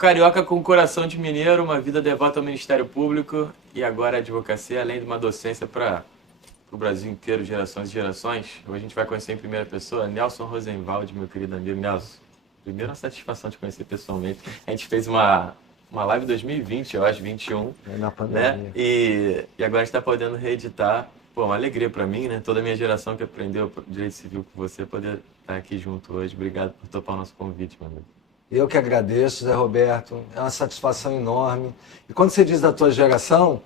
carioca com coração de mineiro, uma vida devota ao Ministério Público e agora a advocacia, além de uma docência para o Brasil inteiro, gerações e gerações. Hoje a gente vai conhecer em primeira pessoa Nelson Rosenwald, meu querido amigo. Nelson, primeiro, uma satisfação de conhecer pessoalmente. A gente fez uma live em 2020, eu acho, 21, na pandemia. né? E agora a gente está podendo reeditar. Pô, uma alegria para mim, né? Toda a minha geração que aprendeu Direito Civil com você, poder estar aqui junto hoje. Obrigado por topar o nosso convite, meu amigo. Eu que agradeço, Zé Roberto. É uma satisfação enorme. E quando você diz da tua geração,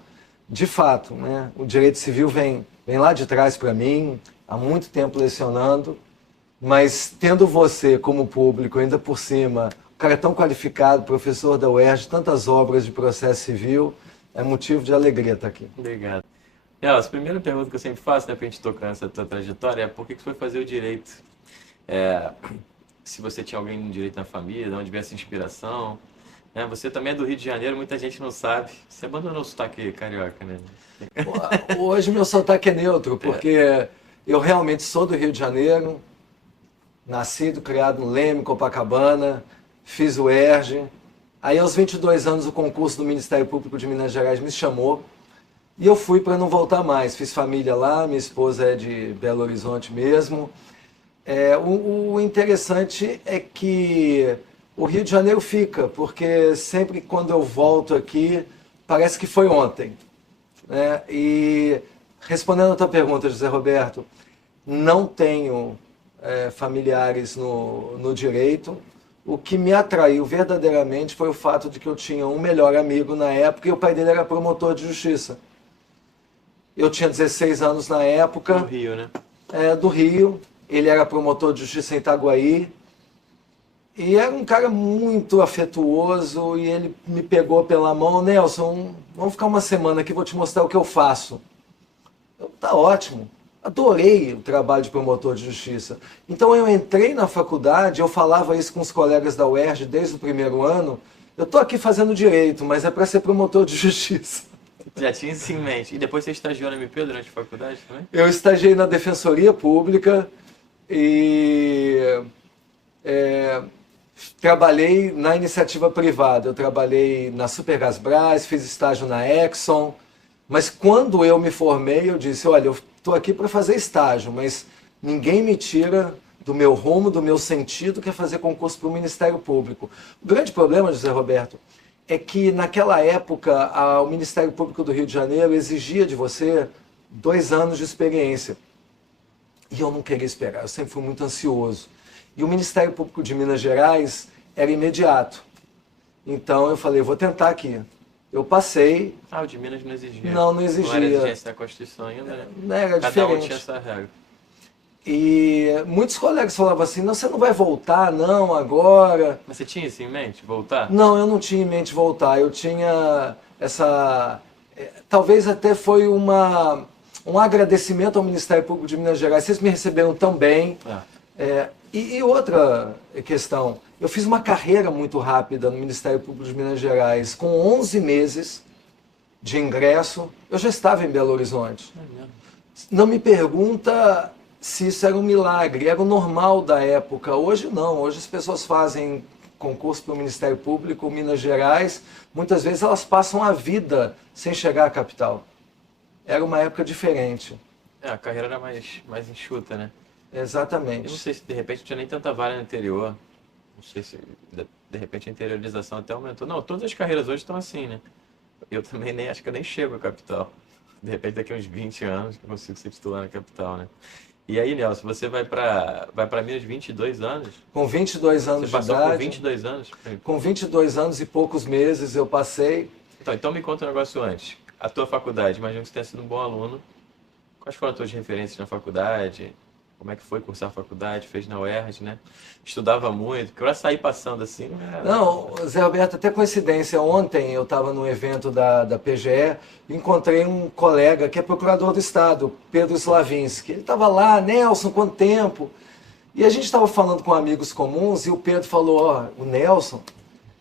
de fato, né? O Direito Civil vem lá de trás para mim, há muito tempo lecionando, mas tendo você como público, ainda por cima, um cara tão qualificado, professor da UERJ, tantas obras de processo civil, é motivo de alegria estar aqui. Obrigado. Nelson, a primeira pergunta que eu sempre faço, né, pra gente tocar nessa tua trajetória, é por que você foi fazer o direito? Se você tinha alguém no direito na família, de onde veio essa inspiração, né? Você também é do Rio de Janeiro, muita gente não sabe. Você abandonou o sotaque carioca, né? Hoje meu sotaque é neutro, porque eu realmente sou do Rio de Janeiro, nascido, criado no Leme, Copacabana, fiz o ERJ. Aí aos 22 anos o concurso do Ministério Público de Minas Gerais me chamou e eu fui para não voltar mais. Fiz família lá, minha esposa é de Belo Horizonte mesmo. O interessante é que o Rio de Janeiro fica, porque sempre quando eu volto aqui, parece que foi ontem. Né? E respondendo a tua pergunta, José Roberto, não tenho familiares no direito. O que me atraiu verdadeiramente foi o fato de que eu tinha um melhor amigo na época e o pai dele era promotor de justiça. Eu tinha 16 anos na época. Do Rio, né? Do Rio. Ele era promotor de justiça em Itaguaí. E era um cara muito afetuoso e ele me pegou pela mão. Nelson, vamos ficar uma semana aqui, vou te mostrar o que eu faço. Tá ótimo. Adorei o trabalho de promotor de justiça. Então eu entrei na faculdade, eu falava isso com os colegas da UERJ desde o primeiro ano. Eu tô aqui fazendo direito, mas é para ser promotor de justiça. Já tinha isso em mente. E depois você estagiou na MP durante a faculdade também? Eu estagiei na Defensoria Pública e trabalhei na iniciativa privada. Eu trabalhei na Supergasbras, fiz estágio na Exxon. Mas quando eu me formei, eu disse, olha, eu estou aqui para fazer estágio, mas ninguém me tira do meu rumo, do meu sentido, que é fazer concurso para o Ministério Público. O grande problema, José Roberto, é que naquela época o Ministério Público do Rio de Janeiro exigia de você 2 anos de experiência. E eu não queria esperar, eu sempre fui muito ansioso. E o Ministério Público de Minas Gerais era imediato. Então eu falei, vou tentar aqui. Eu passei. O de Minas não exigia. Não exigia. Não era exigência da Constituição ainda, né? Era Cada diferente. um tinha essa regra. E muitos colegas falavam assim, não, você não vai voltar, não, agora. Mas você tinha isso em mente, voltar? Não, eu não tinha em mente voltar. Eu tinha essa... Talvez até foi um agradecimento ao Ministério Público de Minas Gerais. Vocês me receberam tão bem. E outra questão, eu fiz uma carreira muito rápida no Ministério Público de Minas Gerais. Com 11 meses de ingresso, eu já estava em Belo Horizonte. Não me pergunta se isso era um milagre, era o normal da época. Hoje não, hoje as pessoas fazem concurso para o Ministério Público, Minas Gerais, muitas vezes elas passam a vida sem chegar à capital. Era uma época diferente. A carreira era mais enxuta, né? Exatamente. Eu não sei se de repente não tinha nem tanta vaga no interior. Não sei se de repente a interiorização até aumentou. Não, todas as carreiras hoje estão assim, né? Eu também acho que eu nem chego à capital. De repente daqui a uns 20 anos eu consigo ser titular na capital, né? E aí, Nelson, você vai para Minas 22 anos? Com 22 anos de idade. Você passou por 22 anos? Com 22 anos e poucos meses eu passei. Então me conta um negócio antes. A tua faculdade, imagino que você tenha sido um bom aluno. Quais foram as tuas referências na faculdade? Como é que foi cursar a faculdade? Fez na UERJ, né? Estudava muito, porque eu ia sair passando assim. Não, Zé Roberto, até coincidência, ontem eu estava num evento da PGE e encontrei um colega que é procurador do Estado, Pedro Slavinski. Ele estava lá, Nelson, quanto tempo? E a gente estava falando com amigos comuns e o Pedro falou, o Nelson,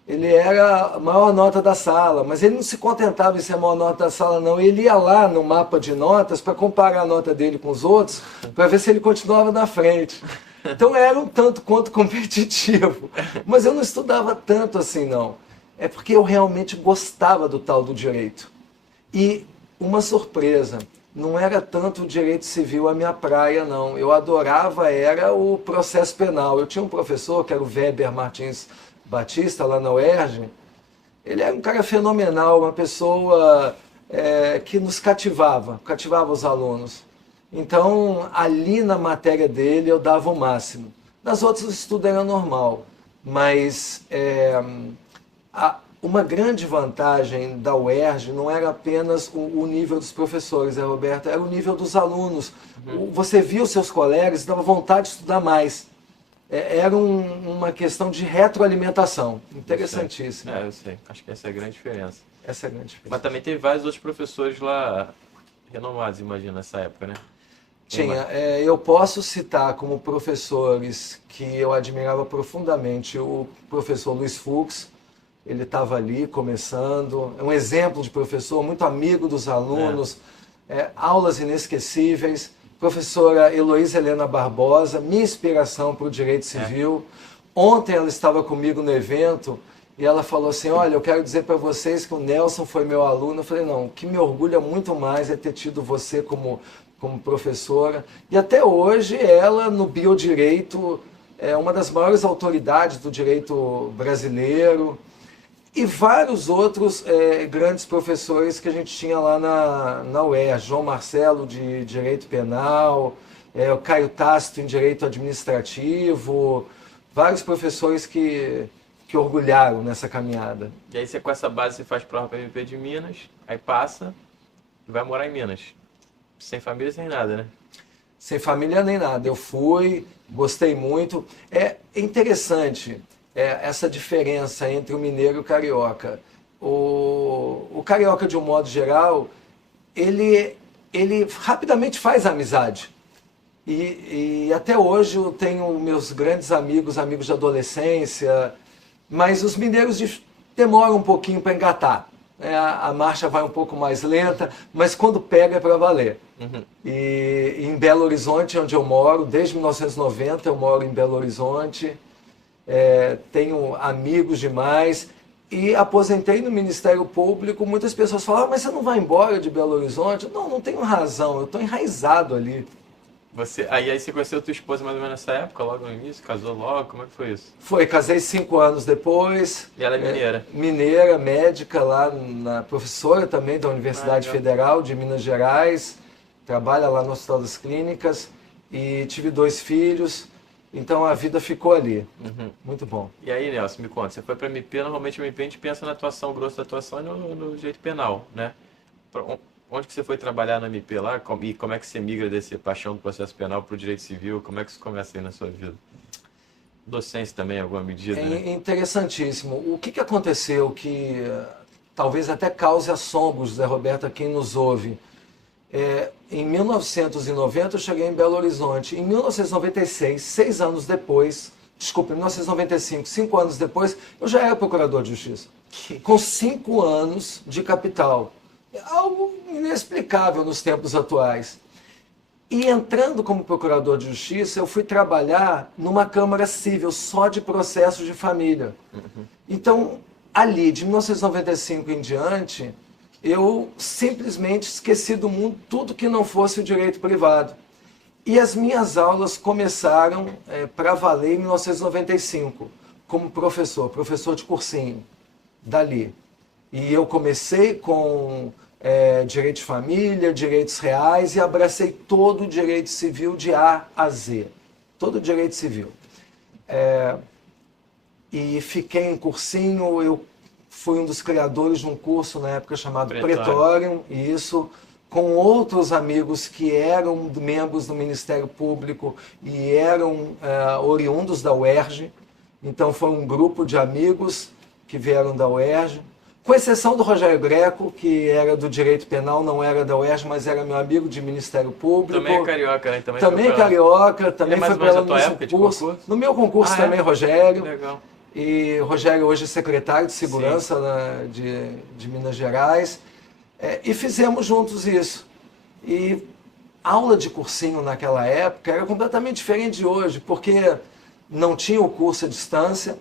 ele era a maior nota da sala, mas ele não se contentava em ser a maior nota da sala, não. Ele ia lá no mapa de notas para comparar a nota dele com os outros, para ver se ele continuava na frente. Então era um tanto quanto competitivo, mas eu não estudava tanto assim, não. é porque eu realmente gostava do tal do direito. E uma surpresa, não era tanto o direito civil a minha praia, não. Eu adorava, era o processo penal. Eu tinha um professor, que era o Weber Martins Batista, lá na UERJ. Ele era um cara fenomenal, uma pessoa que nos cativava os alunos. Então, ali na matéria dele, eu dava o máximo. Nas outras, o estudo era normal, mas uma grande vantagem da UERJ não era apenas o nível dos professores, né, Roberto? Era o nível dos alunos. Você via os seus colegas e dava vontade de estudar mais. Era uma questão de retroalimentação. Interessantíssimo. Eu sei. Acho que essa é a grande diferença. Essa é a grande diferença. Mas também teve vários outros professores lá renomados, imagina, nessa época, né? Tinha. Eu posso citar como professores que eu admirava profundamente o professor Luiz Fux. Ele estava ali começando. É um exemplo de professor, muito amigo dos alunos. Aulas inesquecíveis. Professora Heloísa Helena Barbosa, minha inspiração para o direito civil. Ontem ela estava comigo no evento e ela falou assim, olha, eu quero dizer para vocês que o Nelson foi meu aluno. Eu falei, não, o que me orgulha muito mais é ter tido você como professora. E até hoje ela, no biodireito, é uma das maiores autoridades do direito brasileiro. E vários outros grandes professores que a gente tinha lá na UERJ. João Marcelo, de Direito Penal, o Caio Tácito, em Direito Administrativo. Vários professores que orgulharam nessa caminhada. E aí você, com essa base, você faz prova para MP de Minas, aí passa e vai morar em Minas. Sem família, sem nada, né? Sem família nem nada. Eu fui, gostei muito. É interessante essa diferença entre o mineiro e o carioca. O carioca, de um modo geral, ele rapidamente faz amizade. E até hoje eu tenho meus grandes amigos de adolescência, mas os mineiros demoram um pouquinho para engatar. A marcha vai um pouco mais lenta, mas quando pega é para valer. E em Belo Horizonte, onde eu moro, desde 1990 eu moro em Belo Horizonte, tenho amigos demais e aposentei no Ministério Público. Muitas pessoas falam, mas você não vai embora de Belo Horizonte? Não tenho razão, eu estou enraizado ali. Aí você conheceu a tua esposa mais ou menos nessa época, logo no início? Casou logo? Como é que foi isso? Casei 5 anos depois. E ela é mineira? Mineira, médica lá, professora também da Universidade Federal de Minas Gerais. Trabalha lá no Hospital das Clínicas. E tive 2 filhos. Então a vida ficou ali. Muito bom. E aí, Nelson, me conta, você foi para a MP, normalmente a MP a gente pensa na atuação, grosso da atuação e no direito penal, né? Onde que você foi trabalhar na MP lá e como é que você migra desse paixão do processo penal para o direito civil? Como é que isso começa aí na sua vida? Docência também, em alguma medida, né? Interessantíssimo. O que aconteceu que talvez até cause assombro, José Roberto, a quem nos ouve? Em 1990 eu cheguei em Belo Horizonte. Em 1996, 6 anos depois, desculpa, em 1995, 5 anos depois, eu já era procurador de justiça. Com 5 anos de capital. Algo inexplicável nos tempos atuais. E entrando como procurador de justiça, eu fui trabalhar numa Câmara Civil só de processos de família. Então, ali, de 1995 em diante, eu simplesmente esqueci do mundo tudo que não fosse o direito privado. E as minhas aulas começaram para valer em 1995, como professor de cursinho, dali. E eu comecei com direito de família, direitos reais, e abracei todo o direito civil de A a Z. Todo o direito civil. E fiquei em cursinho, eu fui um dos criadores de um curso na época chamado Pretorium, isso, com outros amigos que eram membros do Ministério Público e eram oriundos da UERJ. Então foi um grupo de amigos que vieram da UERJ, com exceção do Rogério Greco, que era do direito penal, não era da UERJ, mas era meu amigo de Ministério Público. Também é carioca, né? Também é carioca, também foi para ela no meu concurso. No meu concurso também, Rogério. Legal. E Rogério hoje é secretário de Segurança de Minas Gerais. E fizemos juntos isso. E aula de cursinho naquela época era completamente diferente de hoje, porque não tinha o curso à distância.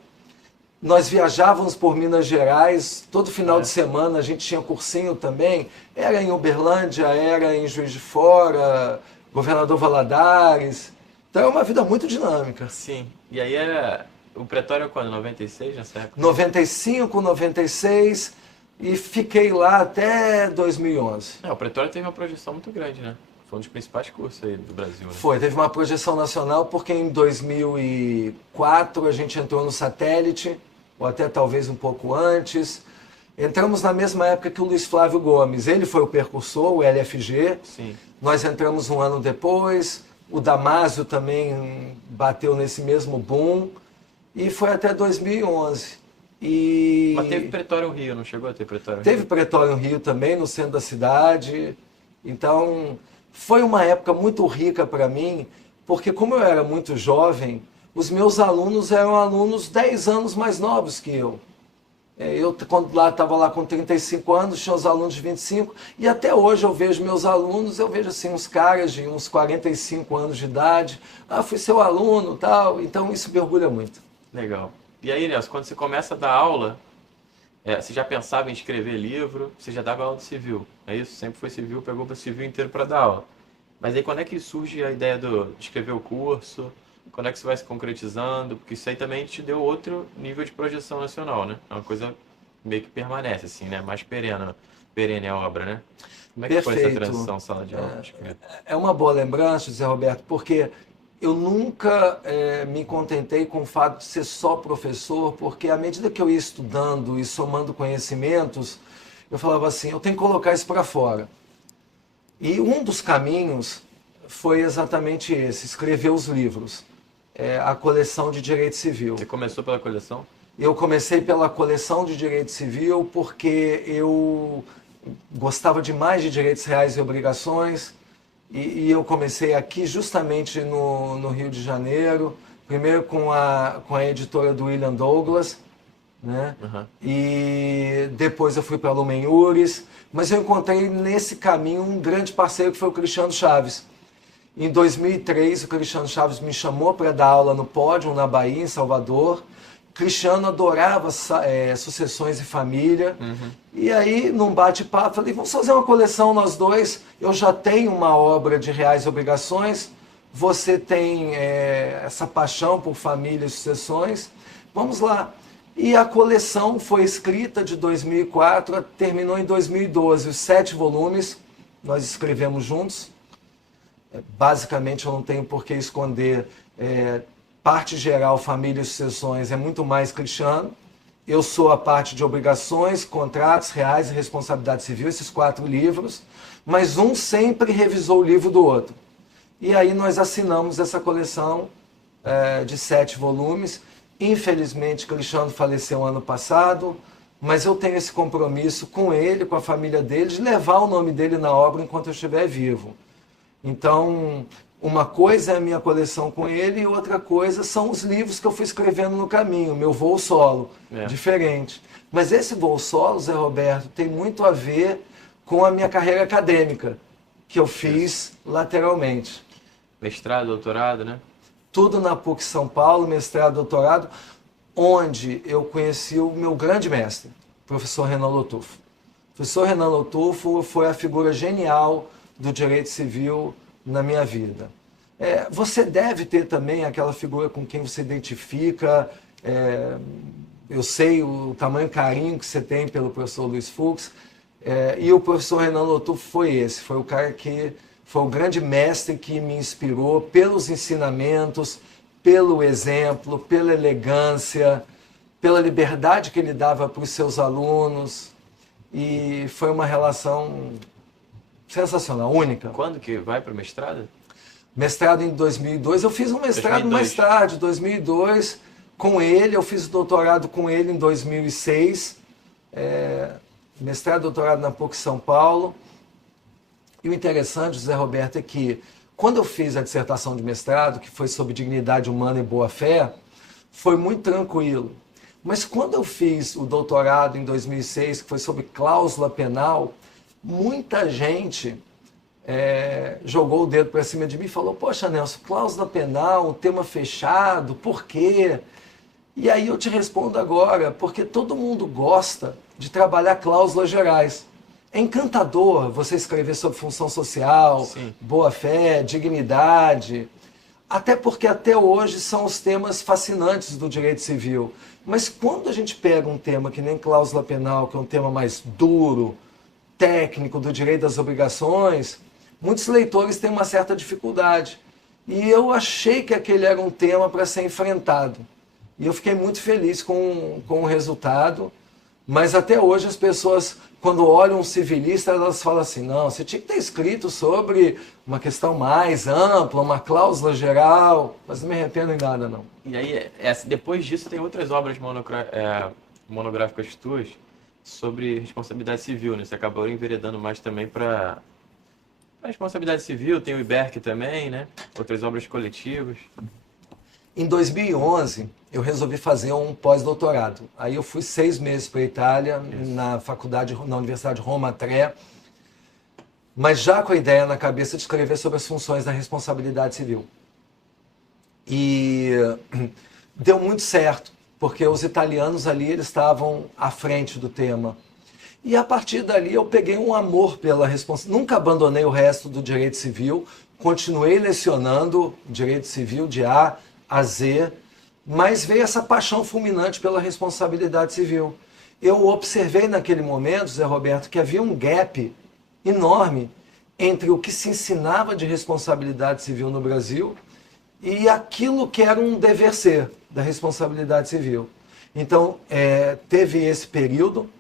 Nós viajávamos por Minas Gerais, todo final de semana a gente tinha cursinho também, era em Uberlândia, era em Juiz de Fora, Governador Valadares. Então é uma vida muito dinâmica. Sim. E aí o Pretório é quando? 96, nessa época? 95, 96 e fiquei lá até 2011. O Pretório teve uma projeção muito grande, né? Foi um dos principais cursos aí do Brasil, né? Foi, teve uma projeção nacional porque em 2004 a gente entrou no satélite, ou até talvez um pouco antes. Entramos na mesma época que o Luiz Flávio Gomes. Ele foi o percursor, o LFG. Sim. Nós entramos um ano depois. O Damásio também bateu nesse mesmo boom. E foi até 2011. Mas teve Pretório Rio, não chegou a ter Pretório Rio? Teve Pretório Rio também, no centro da cidade. Então, foi uma época muito rica para mim, porque como eu era muito jovem, os meus alunos eram alunos 10 anos mais novos que eu. Eu, quando lá estava lá com 35 anos, tinha os alunos de 25, e até hoje eu vejo meus alunos, eu vejo assim uns caras de uns 45 anos de idade, fui seu aluno, tal, então isso me orgulha muito. Legal. E aí, Nelson, quando você começa a dar aula, você já pensava em escrever livro, você já dava aula de civil, é isso? Sempre foi civil, pegou para o civil inteiro para dar aula. Mas aí quando é que surge a ideia de escrever o curso? Quando é que você vai se concretizando? Porque isso aí também te deu outro nível de projeção nacional, né? É uma coisa meio que permanece, assim, né? Mais perene a obra, né? Como é que foi essa transição sala de aula? É uma boa lembrança, Zé Roberto, porque eu nunca me contentei com o fato de ser só professor, porque à medida que eu ia estudando e somando conhecimentos, eu falava assim, eu tenho que colocar isso para fora. E um dos caminhos foi exatamente esse, escrever os livros, a coleção de Direito Civil. Você começou pela coleção? Eu comecei pela coleção de Direito Civil porque eu gostava demais de direitos reais e obrigações, e eu comecei aqui justamente no Rio de Janeiro, primeiro com a editora do William Douglas, né? Uhum. E depois eu fui para a Lumen Iuris, mas eu encontrei nesse caminho um grande parceiro que foi o Cristiano Chaves. Em 2003, o Cristiano Chaves me chamou para dar aula no Pódio, na Bahia, em Salvador. Cristiano adorava sucessões e família. Uhum. E aí, num bate-papo, falei, vamos fazer uma coleção nós dois. Eu já tenho uma obra de reais e obrigações. Você tem essa paixão por família e sucessões. Vamos lá. E a coleção foi escrita de 2004, terminou em 2012. Os 7 volumes nós escrevemos juntos. Basicamente, eu não tenho por que esconder. Parte geral, família e sucessões, é muito mais Cristiano. Eu sou a parte de obrigações, contratos, reais e responsabilidade civil, esses 4 livros. Mas um sempre revisou o livro do outro. E aí nós assinamos essa coleção de 7 volumes. Infelizmente, Cristiano faleceu ano passado, mas eu tenho esse compromisso com ele, com a família dele, de levar o nome dele na obra enquanto eu estiver vivo. Então, uma coisa é a minha coleção com ele e outra coisa são os livros que eu fui escrevendo no caminho, meu voo solo, diferente. Mas esse voo solo, Zé Roberto, tem muito a ver com a minha carreira acadêmica, que eu fiz lateralmente. Mestrado, doutorado, né? Tudo na PUC São Paulo, mestrado, doutorado, onde eu conheci o meu grande mestre, o professor Renan Lotufo. O professor Renan Lotufo foi a figura genial do direito civil na minha vida. Você deve ter também aquela figura com quem você identifica, eu sei o tamanho carinho que você tem pelo professor Luiz Fux, e o professor Renan Lotufo foi o cara que foi o grande mestre que me inspirou pelos ensinamentos, pelo exemplo, pela elegância, pela liberdade que ele dava para os seus alunos. E foi uma relação sensacional, única. Quando que vai para o mestrado? Mestrado em 2002. Eu fiz um mestrado 2002. mais tarde, 2002, com ele. Eu fiz o doutorado com ele em 2006. Mestrado e doutorado na PUC São Paulo. E o interessante, José Roberto, é que quando eu fiz a dissertação de mestrado, que foi sobre dignidade humana e boa-fé, foi muito tranquilo. Mas quando eu fiz o doutorado em 2006, que foi sobre cláusula penal, muita gente jogou o dedo para cima de mim e falou, poxa, Nelson, cláusula penal, tema fechado, por quê? E aí eu te respondo agora, porque todo mundo gosta de trabalhar cláusulas gerais. É encantador você escrever sobre função social, Sim. boa-fé, dignidade, até porque até hoje são os temas fascinantes do direito civil. Mas quando a gente pega um tema que nem cláusula penal, que é um tema mais duro, técnico do direito das obrigações, muitos leitores têm uma certa dificuldade. E eu achei que aquele era um tema para ser enfrentado. E eu fiquei muito feliz com o resultado. Mas até hoje as pessoas, quando olham um civilista, elas falam assim, não, você tinha que ter escrito sobre uma questão mais ampla, uma cláusula geral, mas não me arrependo em nada, não. E aí, depois disso, tem outras obras monográficas tuas sobre responsabilidade civil, né? Você acabou enveredando mais também para responsabilidade civil, tem o IBERC também, né? Outras obras coletivas. Em 2011, eu resolvi fazer um pós-doutorado. Aí eu fui 6 meses para a Itália, na Universidade Roma Tre, mas já com a ideia na cabeça de escrever sobre as funções da responsabilidade civil. E deu muito certo, porque os italianos ali eles estavam à frente do tema. E a partir dali eu peguei um amor pela responsabilidade. Nunca abandonei o resto do direito civil, continuei lecionando direito civil de A a Z, mas veio essa paixão fulminante pela responsabilidade civil. Eu observei naquele momento, Zé Roberto, que havia um gap enorme entre o que se ensinava de responsabilidade civil no Brasil e aquilo que era um dever ser da responsabilidade civil. Então, teve esse período.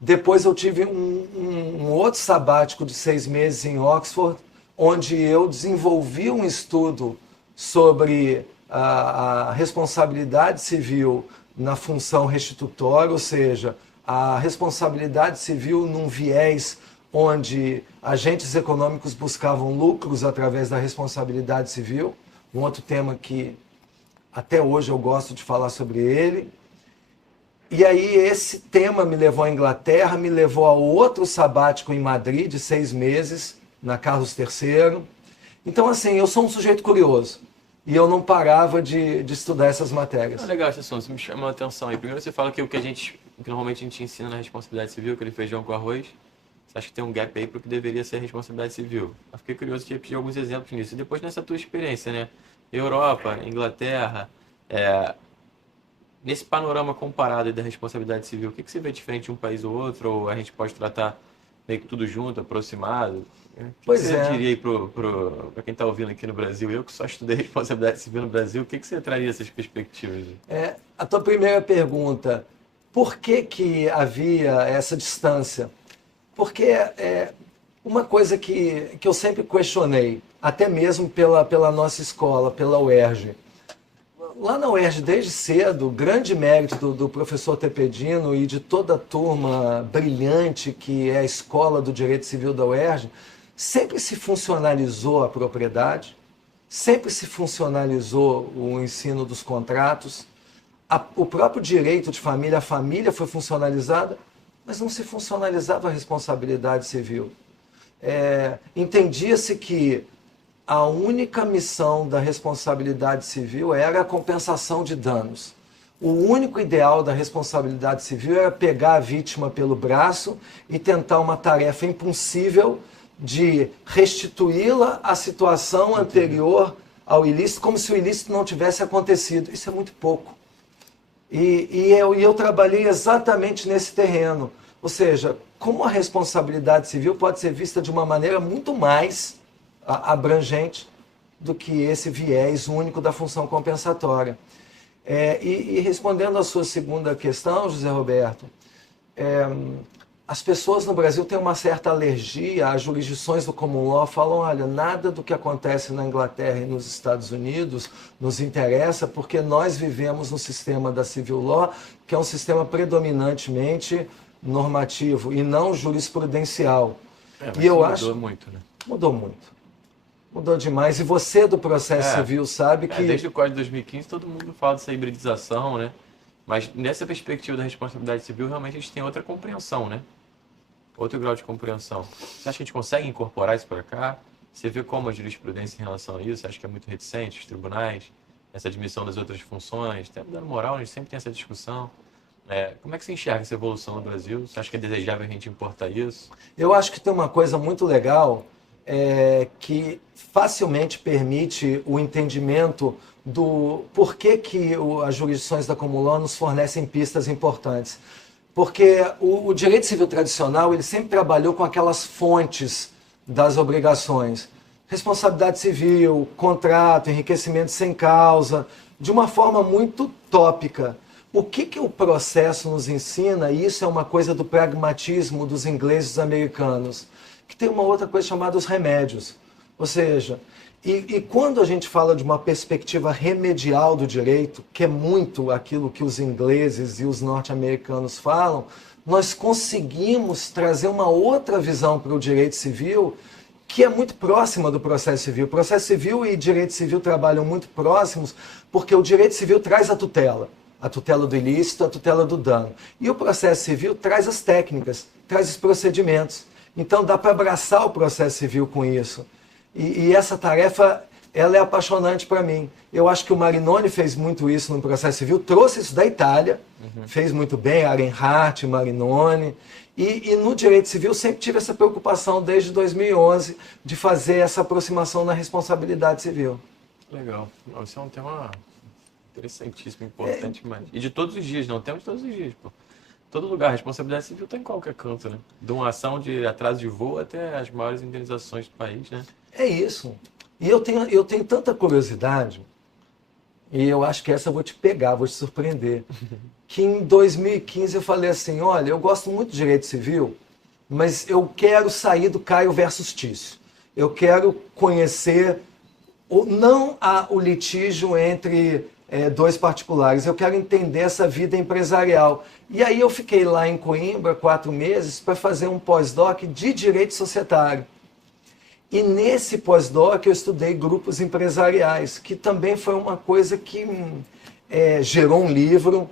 Depois eu tive um outro sabático de 6 meses em Oxford, onde eu desenvolvi um estudo sobre a responsabilidade civil na função restitutória, ou seja, a responsabilidade civil num viés onde agentes econômicos buscavam lucros através da responsabilidade civil, um outro tema que até hoje eu gosto de falar sobre ele. E aí esse tema me levou à Inglaterra, me levou a outro sabático em Madrid de 6 meses, na Carlos III. Então assim, eu sou um sujeito curioso. E eu não parava de estudar essas matérias. Legal esse assunto, isso me chamou a atenção. E primeiro você fala que o que normalmente a gente ensina na responsabilidade civil, aquele feijão com arroz, você acha que tem um gap aí para o que deveria ser a responsabilidade civil. Eu fiquei curioso de pedir alguns exemplos nisso. E depois nessa tua experiência, né? Europa, Inglaterra, nesse panorama comparado da responsabilidade civil, o que você vê diferente de um país ou outro? Ou a gente pode tratar meio que tudo junto, aproximado? O que você diria aí para quem está ouvindo aqui no Brasil? Eu que só estudei responsabilidade civil no Brasil, o que você traria essas perspectivas? A tua primeira pergunta, por que havia essa distância? Porque uma coisa que eu sempre questionei, até mesmo pela nossa escola, pela UERJ. Lá na UERJ, desde cedo, o grande mérito do professor Tepedino e de toda a turma brilhante que é a escola do direito civil da UERJ, sempre se funcionalizou a propriedade, sempre se funcionalizou o ensino dos contratos, o próprio direito de família, a família foi funcionalizada, mas não se funcionalizava a responsabilidade civil. Entendia-se que a única missão da responsabilidade civil era a compensação de danos. O único ideal da responsabilidade civil era pegar a vítima pelo braço e tentar uma tarefa impossível de restituí-la à situação anterior ao ilícito, como se o ilícito não tivesse acontecido. Isso é muito pouco. E eu trabalhei exatamente nesse terreno. Ou seja, como a responsabilidade civil pode ser vista de uma maneira muito mais abrangente do que esse viés único da função compensatória. E respondendo à sua segunda questão, José Roberto, as pessoas no Brasil têm uma certa alergia às jurisdições do common law, falam, olha, nada do que acontece na Inglaterra e nos Estados Unidos nos interessa, porque nós vivemos no sistema da civil law, que é um sistema predominantemente normativo e não jurisprudencial. E eu acho mudou muito, né? Mudou muito. Mudou demais. E você do processo civil sabe que... Desde o Código de 2015 todo mundo fala dessa hibridização, né? Mas nessa perspectiva da responsabilidade civil, realmente a gente tem outra compreensão, né? Outro grau de compreensão. Você acha que a gente consegue incorporar isso para cá? Você vê como a jurisprudência em relação a isso? Você acha que é muito reticente, os tribunais? essa admissão das outras funções, até dando moral, a gente sempre tem essa discussão. Como é que você enxerga essa evolução no Brasil? Você acha que é desejável a gente importar isso? Eu acho que tem uma coisa muito legal que facilmente permite o entendimento do porquê que as jurisdições da Common Law nos fornecem pistas importantes. Porque o direito civil tradicional ele sempre trabalhou com aquelas fontes das obrigações. Responsabilidade civil, contrato, enriquecimento sem causa, de uma forma muito tópica. O que o processo nos ensina, e isso é uma coisa do pragmatismo dos ingleses e dos americanos, que tem uma outra coisa chamada os remédios. Ou seja, e quando a gente fala de uma perspectiva remedial do direito, que é muito aquilo que os ingleses e os norte-americanos falam, nós conseguimos trazer uma outra visão para o direito civil que é muito próxima do processo civil. O processo civil e direito civil trabalham muito próximos porque o direito civil traz a tutela do ilícito, a tutela do dano. E o processo civil traz as técnicas, traz os procedimentos. Então dá para abraçar o processo civil com isso. E essa tarefa, ela é apaixonante para mim. Eu acho que o Marinoni fez muito isso no processo civil, trouxe isso da Itália, fez muito bem, Arenhart, Marinoni. E no direito civil sempre tive essa preocupação desde 2011 de fazer essa aproximação na responsabilidade civil. Legal. Esse é um tema interessantíssimo, importante demais. E de todos os dias, não temos de todos os dias, pô. Todo lugar, a responsabilidade civil está em qualquer canto, né? De uma ação de atraso de voo até as maiores indenizações do país, né? É isso. E eu tenho tanta curiosidade, e eu acho que essa eu vou te pegar, vou te surpreender, que em 2015 eu falei assim, olha, eu gosto muito de direito civil, mas eu quero sair do Caio versus Tício. Eu quero conhecer, não o litígio entre dois particulares, eu quero entender essa vida empresarial. E aí eu fiquei lá em Coimbra 4 meses para fazer um pós-doc de direito societário. E nesse pós-doc eu estudei grupos empresariais, que também foi uma coisa que gerou um livro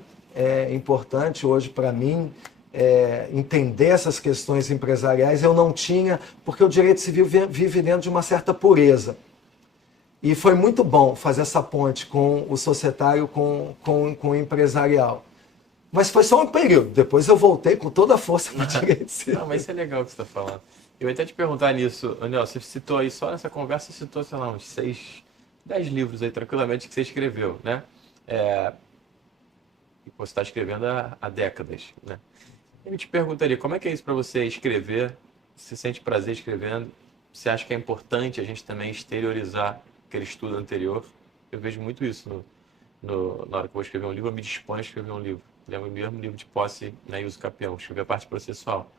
importante hoje para mim, entender essas questões empresariais. Eu não tinha, porque o direito civil vive dentro de uma certa pureza. E foi muito bom fazer essa ponte com o societário, com o empresarial. Mas foi só um período. Depois eu voltei com toda a força para o direito civil. Não, mas isso é legal o que você está falando. Eu ia até te perguntar nisso, Daniel, você citou aí, só nessa conversa, você citou, sei lá, uns 10 livros aí, tranquilamente, que você escreveu, né? E você está escrevendo há décadas, né? Eu te perguntaria, como é que é isso para você escrever? Você sente prazer escrevendo? Você acha que é importante a gente também exteriorizar aquele estudo anterior? Eu vejo muito isso na hora que eu vou escrever um livro, eu me disponho a escrever um livro. Lembro mesmo livro de posse, né, e uso capião, escrever a parte processual.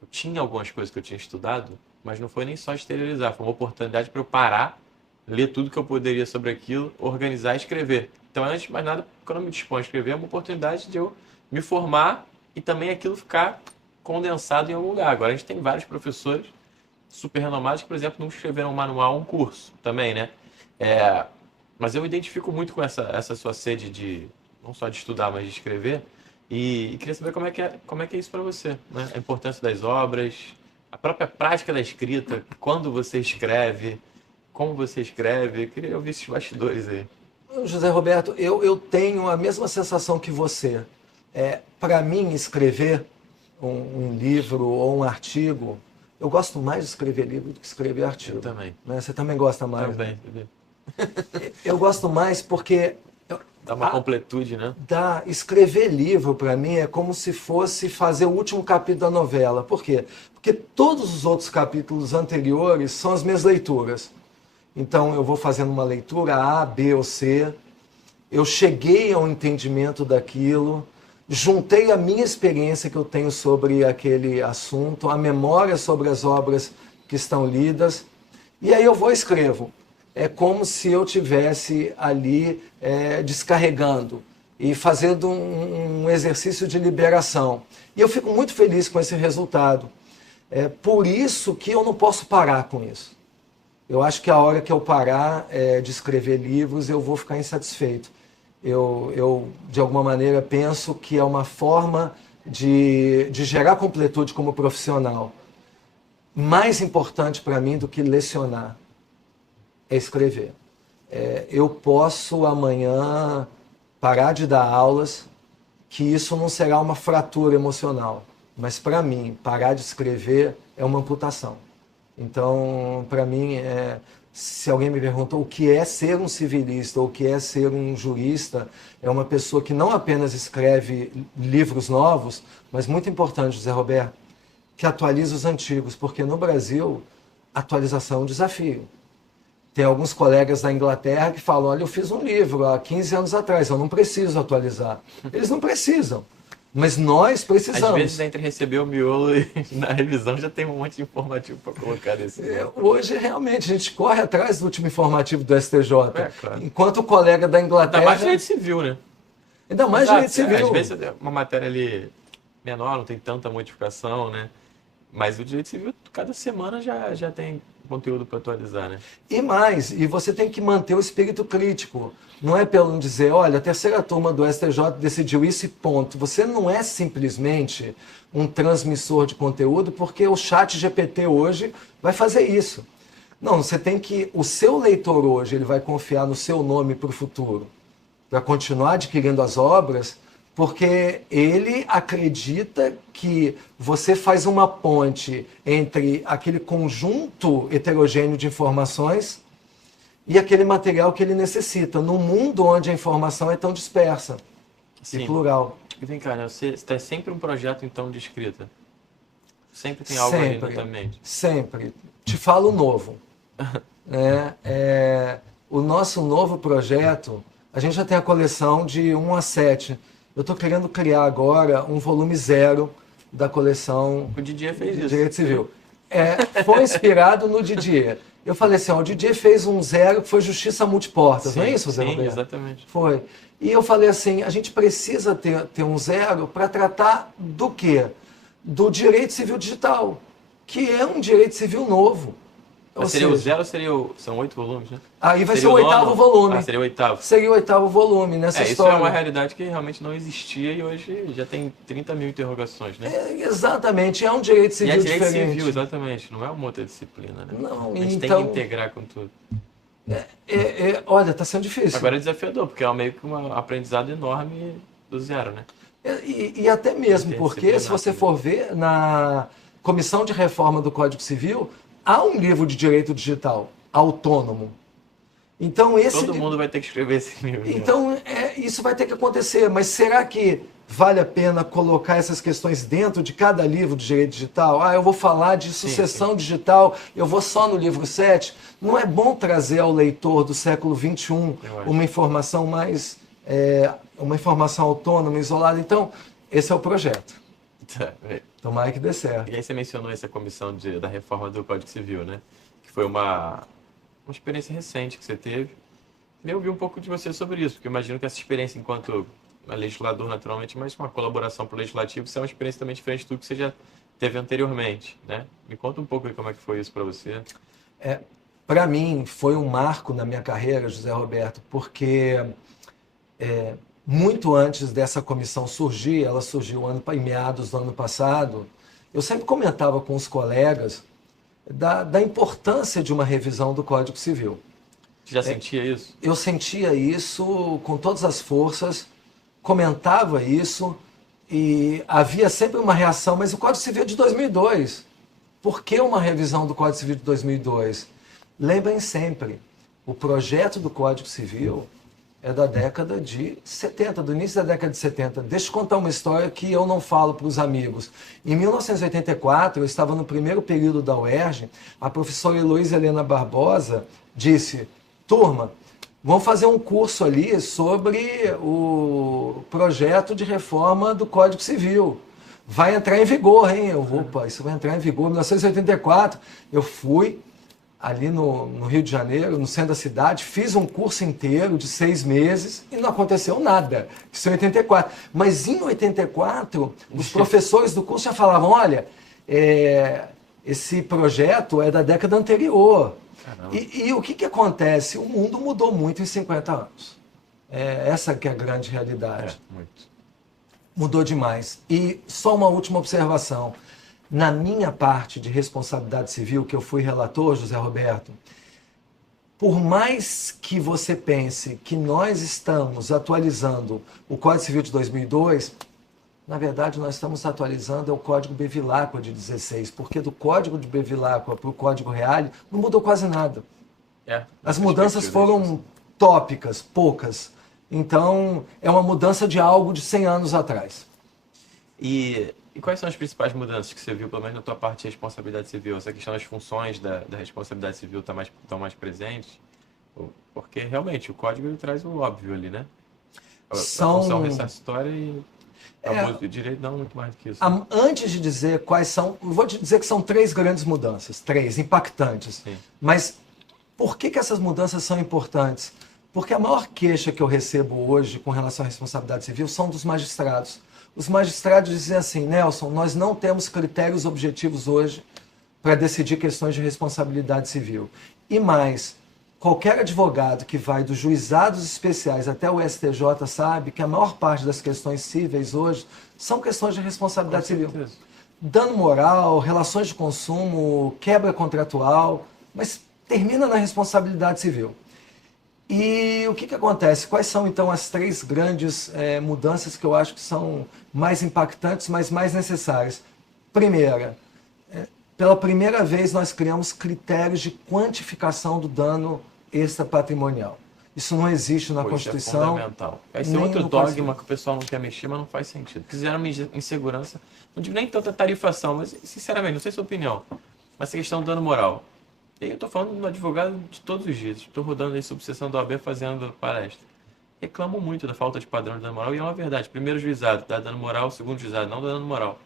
Eu tinha algumas coisas que eu tinha estudado, mas não foi nem só exteriorizar, foi uma oportunidade para eu parar, ler tudo que eu poderia sobre aquilo, organizar e escrever. Então, antes de mais nada, quando eu me disponho a escrever, é uma oportunidade de eu me formar e também aquilo ficar condensado em algum lugar. Agora, a gente tem vários professores super renomados que, por exemplo, não escreveram um manual, um curso também, né? Mas eu me identifico muito com essa sua sede de, não só de estudar, mas de escrever. E queria saber como é que é isso para você, né? A importância das obras, a própria prática da escrita, quando você escreve, como você escreve. Eu queria ouvir esses bastidores aí. José Roberto, eu tenho a mesma sensação que você. Para mim, escrever um livro ou um artigo, eu gosto mais de escrever livro do que escrever artigo. Eu também. Né? Você também gosta mais? Também. Né? Eu gosto mais porque... Dá uma completude, né? Escrever livro, para mim, é como se fosse fazer o último capítulo da novela. Por quê? Porque todos os outros capítulos anteriores são as minhas leituras. Então, eu vou fazendo uma leitura A, B ou C, eu cheguei ao entendimento daquilo, juntei a minha experiência que eu tenho sobre aquele assunto, a memória sobre as obras que estão lidas, e aí eu vou e escrevo. É como se eu tivesse ali descarregando e fazendo um exercício de liberação. E eu fico muito feliz com esse resultado. É por isso que eu não posso parar com isso. Eu acho que a hora que eu parar de escrever livros, eu vou ficar insatisfeito. Eu, de alguma maneira, penso que é uma forma de gerar completude como profissional. Mais importante para mim do que lecionar é escrever. eu posso amanhã parar de dar aulas, que isso não será uma fratura emocional. Mas para mim, parar de escrever é uma amputação. Então, para mim, se alguém me perguntou o que é ser um civilista ou o que é ser um jurista, é uma pessoa que não apenas escreve livros novos, mas muito importante, José Roberto, que atualiza os antigos, porque no Brasil, atualização é um desafio. Tem alguns colegas da Inglaterra que falam, olha, eu fiz um livro há 15 anos atrás, eu não preciso atualizar. Eles não precisam, mas nós precisamos. Às vezes, entre receber o miolo e na revisão, já tem um monte de informativo para colocar nesse livro. Hoje, realmente, a gente corre atrás do último informativo do STJ. Claro. Enquanto o colega da Inglaterra... Ainda mais direito civil, né? Ainda mais direito civil. Às vezes, uma matéria ali menor, não tem tanta modificação, né? Mas o direito civil, cada semana já tem conteúdo para atualizar, né? E mais, e você tem que manter o espírito crítico. Não é pelo dizer, olha, a terceira turma do STJ decidiu isso e ponto. Você não é simplesmente um transmissor de conteúdo, porque o chat GPT hoje vai fazer isso. Não, você tem que... O seu leitor hoje, ele vai confiar no seu nome para o futuro, para continuar adquirindo as obras, porque ele acredita que você faz uma ponte entre aquele conjunto heterogêneo de informações e aquele material que ele necessita, num mundo onde a informação é tão dispersa e plural. E vem cá, né? Você tem sempre um projeto, então, de escrita? Sempre tem algo ali na tua mente? Sempre. Te falo novo. O nosso novo projeto, a gente já tem a coleção de 1 a 7. Eu estou querendo criar agora um volume 0 da coleção o Didier fez de isso. Direito Civil. Foi inspirado no Didier. Eu falei assim, o Didier fez um 0 que foi Justiça Multiportas, não é isso, Zé Roberto? Exatamente. Foi. E eu falei assim, a gente precisa ter um 0 para tratar do quê? Do direito civil digital, que é um direito civil novo. Mas seria o 0 ou seria o... São 8 volumes, né? Aí vai ser o 8º volume. Seria o 8º. Seria o 8º volume nessa história. Isso é uma realidade que realmente não existia e hoje já tem 30 mil interrogações, né? Exatamente, é um direito civil diferente. E é direito diferente. civil, exatamente. Não é uma outra disciplina, né? Não, a gente então, tem que integrar com tudo. Olha, está sendo difícil. Agora é desafiador, porque é meio que um aprendizado enorme do 0, né? E até mesmo porque, se você for ver, na Comissão de Reforma do Código Civil, há um livro de direito digital autônomo. Então, todo mundo vai ter que escrever esse livro. Então, isso vai ter que acontecer. Mas será que vale a pena colocar essas questões dentro de cada livro de direito digital? Eu vou falar de sucessão digital, eu vou só no livro 7. Não é bom trazer ao leitor do século XXI uma informação mais... uma informação autônoma, isolada. Então, esse é o projeto. Tomara que dê certo. E aí você mencionou essa comissão da reforma do Código Civil, né? Que foi uma experiência recente que você teve. Eu ouvi um pouco de você sobre isso, porque eu imagino que essa experiência enquanto legislador, naturalmente, mas uma colaboração para o legislativo, isso é uma experiência também diferente do que você já teve anteriormente, né? Me conta um pouco aí como é que foi isso para você. Para mim, foi um marco na minha carreira, José Roberto, porque muito antes dessa comissão surgir, ela surgiu em meados do ano passado, eu sempre comentava com os colegas da importância de uma revisão do Código Civil. Você já sentia isso? Eu sentia isso com todas as forças, comentava isso e havia sempre uma reação, mas o Código Civil é de 2002. Por que uma revisão do Código Civil de 2002? Lembrem sempre, o projeto do Código Civil é da década de 70, do início da década de 70. Deixa eu contar uma história que eu não falo para os amigos. Em 1984, eu estava no primeiro período da UERJ, a professora Heloísa Helena Barbosa disse, turma, vamos fazer um curso ali sobre o projeto de reforma do Código Civil. Vai entrar em vigor, hein? Opa, isso vai entrar em vigor. Em 1984, eu fui ali no Rio de Janeiro, no centro da cidade, fiz um curso inteiro de 6 meses e não aconteceu nada. Isso em 84. Mas em 84, os professores do curso já falavam, olha, esse projeto é da década anterior. E o que acontece? O mundo mudou muito em 50 anos. Essa que é a grande realidade. Muito. Mudou demais. E só uma última observação. Na minha parte de responsabilidade civil, que eu fui relator, José Roberto, por mais que você pense que nós estamos atualizando o Código Civil de 2002, na verdade nós estamos atualizando o Código Bevilacqua de 16, porque do Código de Bevilacqua para o Código Reale não mudou quase nada. As mudanças foram tópicas, poucas. Então, é uma mudança de algo de 100 anos atrás. E quais são as principais mudanças que você viu, pelo menos na tua parte de responsabilidade civil? Essa questão das funções da responsabilidade civil estão mais presentes? Porque, realmente, o código ele traz o óbvio ali, né? A função ressarcitória e abuso de direito não muito mais do que isso. Antes de dizer quais são, vou te dizer que são 3 grandes mudanças, 3 impactantes. Sim. Mas por que essas mudanças são importantes? Porque a maior queixa que eu recebo hoje com relação à responsabilidade civil são dos magistrados. Os magistrados dizem assim, Nelson, nós não temos critérios objetivos hoje para decidir questões de responsabilidade civil. E mais, qualquer advogado que vai dos juizados especiais até o STJ sabe que a maior parte das questões cíveis hoje são questões de responsabilidade civil. Dano moral, relações de consumo, quebra contratual, mas termina na responsabilidade civil. E o que acontece? Quais são, então, as 3 grandes mudanças que eu acho que são mais impactantes, mas mais necessárias? Primeira, pela primeira vez nós criamos critérios de quantificação do dano extrapatrimonial. Isso não existe na Constituição. É fundamental. Esse é outro dogma que o pessoal não quer mexer, mas não faz sentido. Quiseram insegurança, não digo nem tanta tarifação, mas, sinceramente, não sei sua opinião, mas essa questão do dano moral. E aí eu estou falando de um advogado de todos os dias. Estou rodando aí sob sessão da OAB fazendo palestra. Reclamo muito da falta de padrão de dano moral e é uma verdade. Primeiro juizado dá dano moral, segundo juizado não dá dano moral.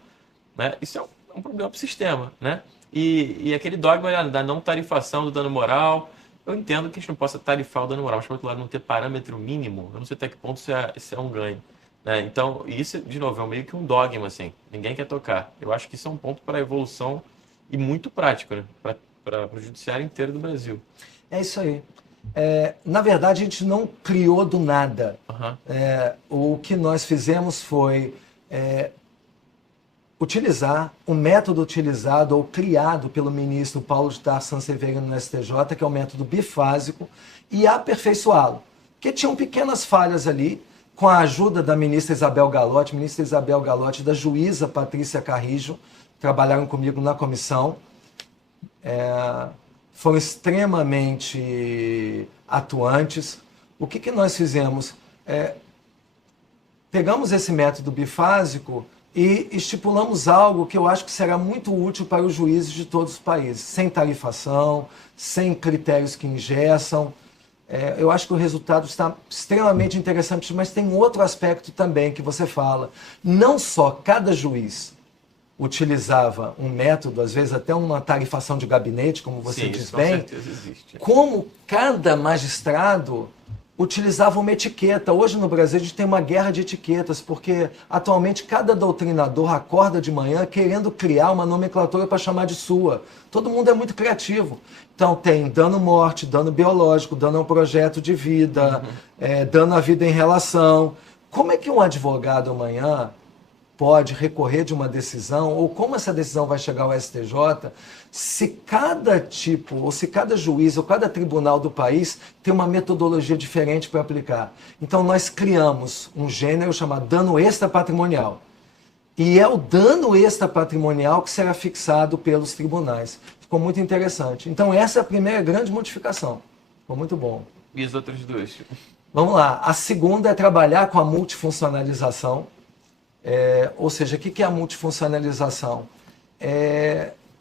Né? Isso é um problema para o sistema. Né? E aquele dogma da não tarifação do dano moral, eu entendo que a gente não possa tarifar o dano moral, mas, por outro lado, não ter parâmetro mínimo, eu não sei até que ponto isso é um ganho. Né? Então, isso, de novo, é meio que um dogma, assim. Ninguém quer tocar. Eu acho que isso é um ponto para a evolução e muito prático, né? Para o judiciário inteiro do Brasil. É isso aí. Na verdade, a gente não criou do nada. O que nós fizemos foi utilizar o método utilizado ou criado pelo ministro Paulo de Tarso Sanseverino no STJ, que é o método bifásico, e aperfeiçoá-lo. Porque tinham pequenas falhas ali, com a ajuda da ministra Isabel Galotti e da juíza Patrícia Carrijo, trabalharam comigo na comissão. Foram extremamente atuantes. O que nós fizemos? Pegamos esse método bifásico e estipulamos algo que eu acho que será muito útil para os juízes de todos os países, sem tarifação, sem critérios que engessam. Eu acho que o resultado está extremamente interessante, mas tem outro aspecto também que você fala. Não só cada juiz utilizava um método, às vezes até uma tarifação de gabinete, como você diz bem, com certeza existe. Como cada magistrado utilizava uma etiqueta. Hoje no Brasil a gente tem uma guerra de etiquetas, porque atualmente cada doutrinador acorda de manhã querendo criar uma nomenclatura para chamar de sua. Todo mundo é muito criativo. Então tem dano-morte, dano biológico, dano ao projeto de vida, dano à vida em relação. Como é que um advogado amanhã pode recorrer de uma decisão, ou como essa decisão vai chegar ao STJ, se cada tipo, ou se cada juiz, ou cada tribunal do país tem uma metodologia diferente para aplicar. Então nós criamos um gênero chamado dano extrapatrimonial. E é o dano extrapatrimonial que será fixado pelos tribunais. Ficou muito interessante. Então essa é a primeira grande modificação. Ficou muito bom. E as outras duas? Vamos lá. A segunda é trabalhar com a multifuncionalização. Ou seja, o que é a multifuncionalização?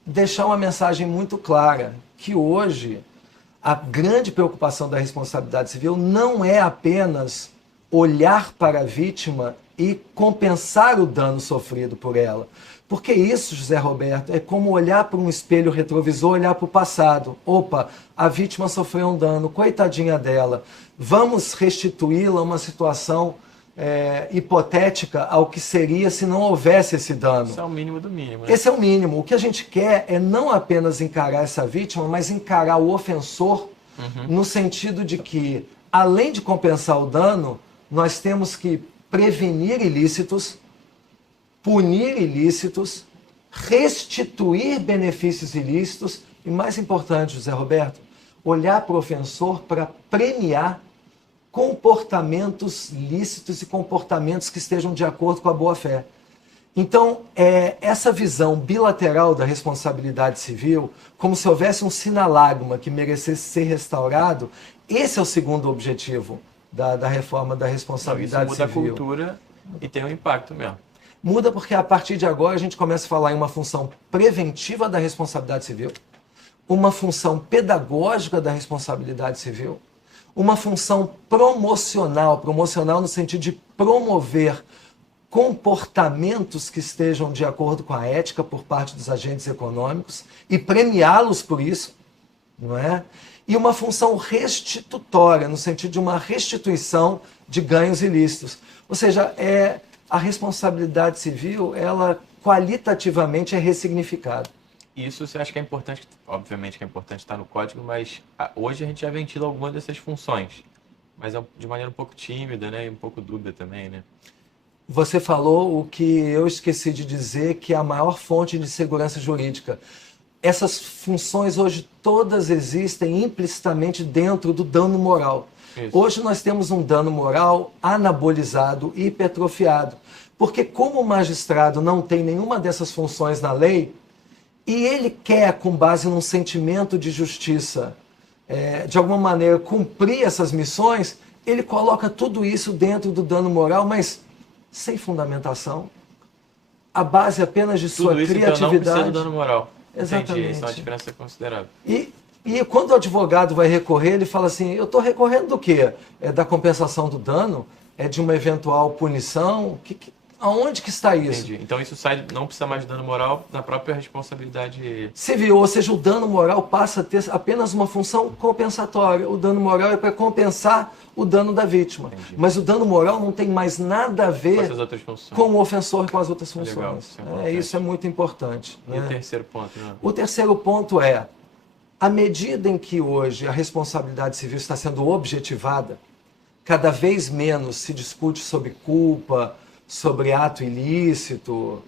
Deixar uma mensagem muito clara, que hoje a grande preocupação da responsabilidade civil não é apenas olhar para a vítima e compensar o dano sofrido por ela. Porque isso, José Roberto, é como olhar para um espelho retrovisor, olhar para o passado. Opa, a vítima sofreu um dano, coitadinha dela. Vamos restituí-la a uma situação hipotética ao que seria se não houvesse esse dano. Esse é o mínimo do mínimo. Né? Esse é o mínimo. O que a gente quer é não apenas encarar essa vítima, mas encarar o ofensor no sentido de que, além de compensar o dano, nós temos que prevenir ilícitos, punir ilícitos, restituir benefícios ilícitos e, mais importante, José Roberto, olhar para o ofensor para premiar comportamentos lícitos e comportamentos que estejam de acordo com a boa-fé. Então, essa visão bilateral da responsabilidade civil, como se houvesse um sinalagma que merecesse ser restaurado, esse é o segundo objetivo da reforma da responsabilidade civil. Isso muda civil. a cultura e tem um impacto mesmo. Muda porque a partir de agora a gente começa a falar em uma função preventiva da responsabilidade civil, uma função pedagógica da responsabilidade civil, uma função promocional no sentido de promover comportamentos que estejam de acordo com a ética por parte dos agentes econômicos e premiá-los por isso, não é? E uma função restitutória, no sentido de uma restituição de ganhos ilícitos. Ou seja, a responsabilidade civil, ela qualitativamente é ressignificada. Isso você acha que é importante, obviamente que é importante estar no código, mas hoje a gente já ventila algumas dessas funções, mas de maneira um pouco tímida, né, e um pouco dúbia também, né? Você falou o que eu esqueci de dizer, que é a maior fonte de segurança jurídica. Essas funções hoje todas existem implicitamente dentro do dano moral. Isso. Hoje nós temos um dano moral anabolizado e hipertrofiado, porque como o magistrado não tem nenhuma dessas funções na lei, e ele quer, com base num sentimento de justiça, de alguma maneira cumprir essas missões, ele coloca tudo isso dentro do dano moral, mas sem fundamentação, a base apenas de sua criatividade. Então, não precisa do dano moral. Exatamente. Entendi, isso é uma diferença considerável. E quando o advogado vai recorrer, ele fala assim, eu estou recorrendo do quê? É da compensação do dano? É de uma eventual punição? Aonde que está isso? Entendi. Então isso não precisa mais de dano moral na própria responsabilidade civil, ou seja, o dano moral passa a ter apenas uma função compensatória. O dano moral é para compensar o dano da vítima. Entendi. Mas o dano moral não tem mais nada a ver com o ofensor e com as outras funções. Legal, isso é muito importante. E o terceiro ponto? Né? O terceiro ponto é, à medida em que hoje a responsabilidade civil está sendo objetivada, cada vez menos se discute sobre culpa, sobre ato ilícito.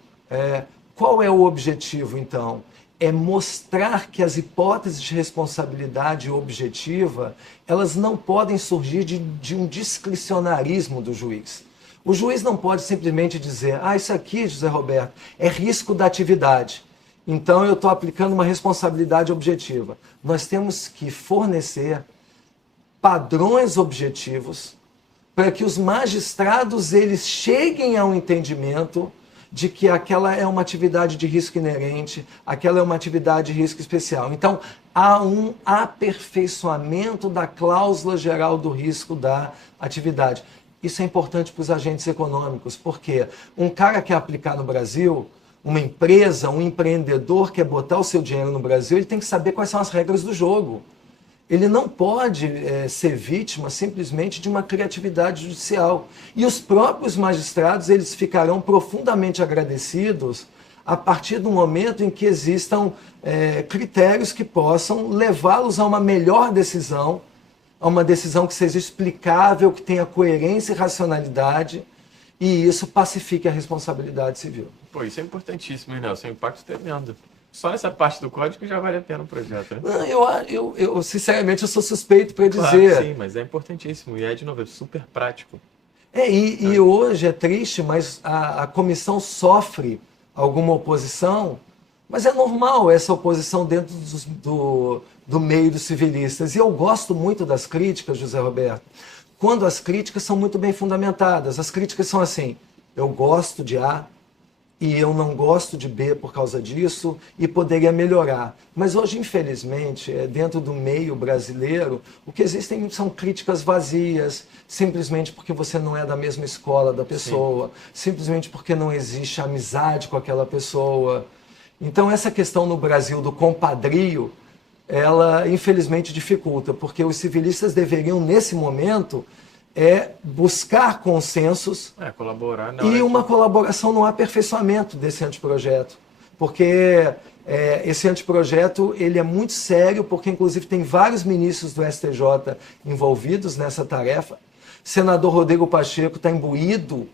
Qual é o objetivo, então? É mostrar que as hipóteses de responsabilidade objetiva, elas não podem surgir de um discricionarismo do juiz. O juiz não pode simplesmente dizer, isso aqui, José Roberto, é risco da atividade. Então eu estou aplicando uma responsabilidade objetiva. Nós temos que fornecer padrões objetivos para que os magistrados eles cheguem ao entendimento de que aquela é uma atividade de risco inerente, aquela é uma atividade de risco especial. Então, há um aperfeiçoamento da cláusula geral do risco da atividade. Isso é importante para os agentes econômicos, porque um cara quer aplicar no Brasil, uma empresa, um empreendedor quer botar o seu dinheiro no Brasil, ele tem que saber quais são as regras do jogo. Ele não pode ser vítima simplesmente de uma criatividade judicial. E os próprios magistrados eles ficarão profundamente agradecidos a partir do momento em que existam critérios que possam levá-los a uma melhor decisão, a uma decisão que seja explicável, que tenha coerência e racionalidade, e isso pacifique a responsabilidade civil. Pô, isso é importantíssimo, hein, Nelson? É um impacto tremendo. Só nessa parte do código já vale a pena o projeto, né? Eu sinceramente, eu sou suspeito para dizer. Claro, sim, mas é importantíssimo. E de novo, é super prático. E hoje é triste, mas a comissão sofre alguma oposição, mas é normal essa oposição dentro do meio dos civilistas. E eu gosto muito das críticas, José Roberto, quando as críticas são muito bem fundamentadas. As críticas são assim, eu gosto de A, e eu não gosto de B por causa disso, e poderia melhorar. Mas hoje, infelizmente, dentro do meio brasileiro, o que existem são críticas vazias, simplesmente porque você não é da mesma escola da pessoa, simplesmente porque não existe amizade com aquela pessoa. Então, essa questão no Brasil do compadrio, ela infelizmente dificulta, porque os civilistas deveriam, nesse momento, buscar consensos colaborar e uma colaboração no aperfeiçoamento desse anteprojeto. Porque esse anteprojeto ele é muito sério, porque inclusive tem vários ministros do STJ envolvidos nessa tarefa. O senador Rodrigo Pacheco está imbuído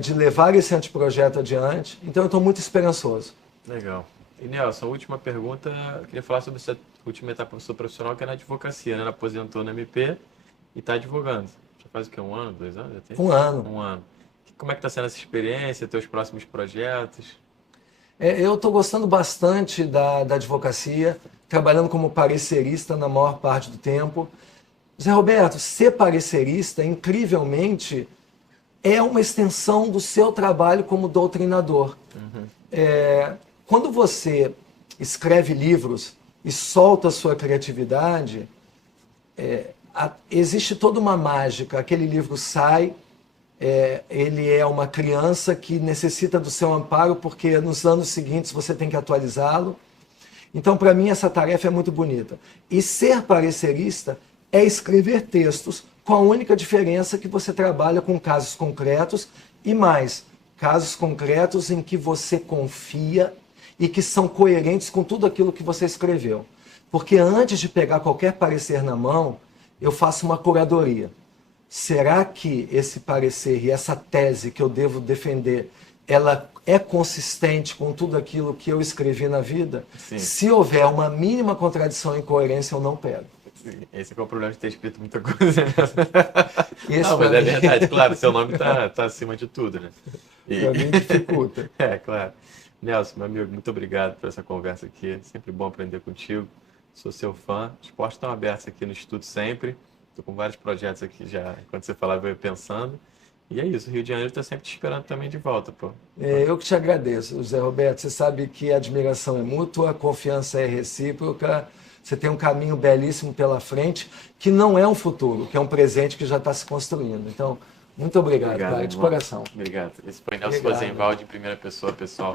de levar esse anteprojeto adiante, então eu estou muito esperançoso. Legal. E Nelson, a última pergunta, eu queria falar sobre essa última etapa da sua profissional, que é na advocacia, né? Ela aposentou na MP e está advogando. Já faz o quê? Um ano, 2 anos? Já tem? Um ano. Um ano. Como é que está sendo essa experiência, teus próximos projetos? Eu estou gostando bastante da advocacia, trabalhando como parecerista na maior parte do tempo. Zé Roberto, ser parecerista, incrivelmente, é uma extensão do seu trabalho como doutrinador. Quando você escreve livros e solta a sua criatividade, existe toda uma mágica. Aquele livro sai, ele é uma criança que necessita do seu amparo, porque nos anos seguintes você tem que atualizá-lo. Então, para mim, essa tarefa é muito bonita. E ser parecerista é escrever textos com a única diferença que você trabalha com casos concretos e mais, casos concretos em que você confia e que são coerentes com tudo aquilo que você escreveu. Porque antes de pegar qualquer parecer na mão, eu faço uma curadoria. Será que esse parecer e essa tese que eu devo defender, ela é consistente com tudo aquilo que eu escrevi na vida? Sim. Se houver uma mínima contradição e incoerência, eu não pego. Esse é o problema de ter escrito muita coisa, né? Esse Não, mas pra é mim- verdade, claro, seu nome tá acima de tudo, né? E- Pra mim dificulta. É, claro. Nelson, meu amigo, muito obrigado por essa conversa aqui. Sempre bom aprender contigo. Sou seu fã. Os portas estão abertos aqui no Instituto sempre. Estou com vários projetos aqui já. Quando você falava, eu ia pensando. E é isso, o Rio de Janeiro está sempre te esperando também de volta, pô. Eu que te agradeço, Zé Roberto. Você sabe que a admiração é mútua, a confiança é recíproca. Você tem um caminho belíssimo pela frente, que não é um futuro, que é um presente que já está se construindo. Então, muito obrigado, cara, de irmão. coração. Obrigado. Esse foi Nelson Obrigado. Rosenwald em primeira pessoa, pessoal.